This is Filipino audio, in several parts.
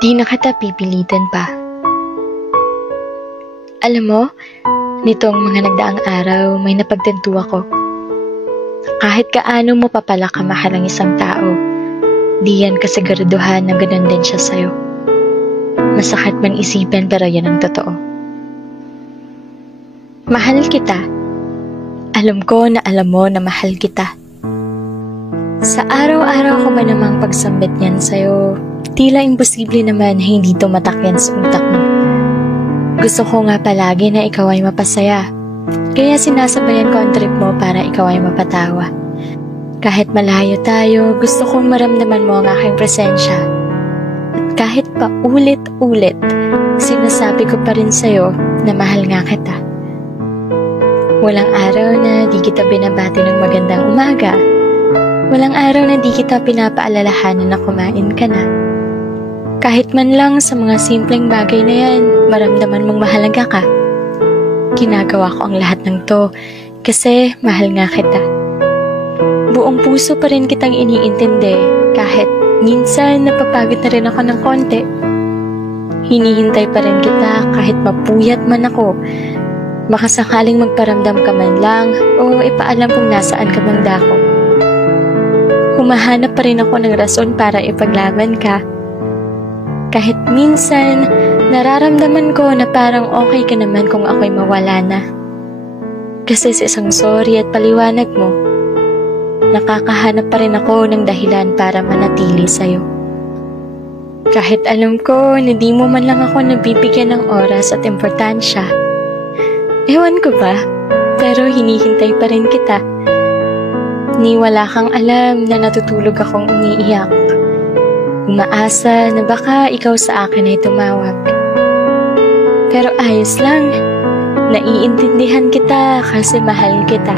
Di na kita pipilitin pa. Alam mo, nitong mga nagdaang araw may napagtanto ako. Kahit kaano mo pa pala kamahal ang isang tao, di yan kasiguraduhan na ganun din siya sa'yo. Masakit man isipin pero yan ang totoo. Mahal kita. Alam ko na alam mo na mahal kita. Sa araw-araw ko ba namang pagsambit niyan sa'yo, tila imposible naman na hindi tumatak yan sa utak mo. Gusto ko nga palagi na ikaw ay mapasaya, kaya sinasabayan ko ang trip mo para ikaw ay mapatawa. Kahit malayo tayo, gusto kong maramdaman mo ang aking presensya. At kahit pa ulit-ulit, sinasabi ko pa rin sa'yo na mahal nga kita. Walang araw na di kita binabati ng magandang umaga. Walang araw na di kita pinapaalalahanan na kumain ka na. Kahit man lang sa mga simpleng bagay na yan, maramdaman mong mahalaga ka. Ginagawa ko ang lahat ng to kasi mahal nga kita. Buong puso pa rin kitang iniintindi kahit minsan napapagod na rin ako ng konti. Hinihintay pa rin kita kahit mapuyat man ako. Baka sakaling magparamdam ka man lang o ipaalam kung nasaan ka mang dako. Humahanap pa rin ako ng rason para ipaglaban ka. Kahit minsan, nararamdaman ko na parang okay ka naman kung ako'y mawala na. Kasi sa isang sorry at paliwanag mo, nakakahanap pa rin ako ng dahilan para manatili sa'yo. Kahit alam ko na di mo man lang ako nabibigyan ng oras at importansya. Ewan ko ba, pero hinihintay pa rin kita. Ni wala kang alam na natutulog akong umiiyak. Umaasa na baka ikaw sa akin ay tumawag. Pero ayos lang, naiintindihan kita kasi mahal kita.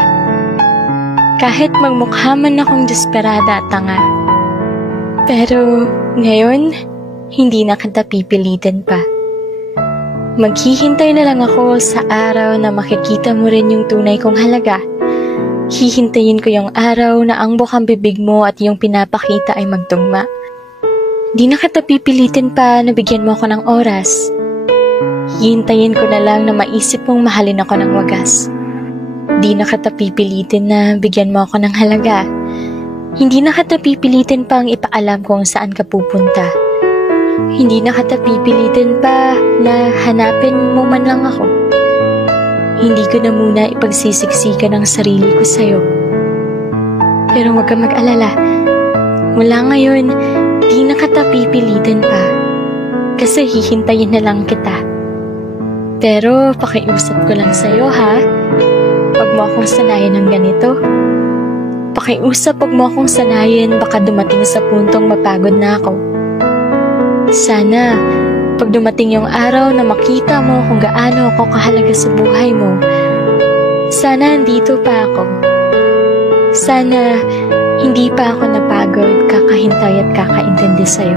Kahit magmukha man akong desperada at tanga. Pero ngayon, hindi na kita pipilitin pa. Maghihintay na lang ako sa araw na makikita mo rin yung tunay kong halaga. Hihintayin ko yung araw na ang bukang bibig mo at yung pinapakita ay magtugma. Di na kita pipilitin pa na bigyan mo ako ng oras. Hihintayin ko na lang na maisip mong mahalin ako ng wagas. Di na kita pipilitin na bigyan mo ako ng halaga. Hindi na kita pipilitin pang ipaalam kung saan ka pupunta. Hindi na kita pipilitin pa na hanapin mo man lang ako. Hindi ko na muna ipagsisiksikan ang sarili ko sa'yo. Pero huwag ka mag-alala. Mula ngayon, di na kita pipilitin pa. Kasi hihintayin na lang kita. Pero pakiusap ko lang sa'yo ha. Huwag mo akong sanayin ng ganito. Pakiusap, huwag mo akong sanayin, baka dumating sa puntong mapagod na ako. Sana, pag dumating yung araw na makita mo kung gaano ako kahalaga sa buhay mo, sana andito pa ako. Sana hindi pa ako napagod, kakahintay at kakaintindi sa'yo.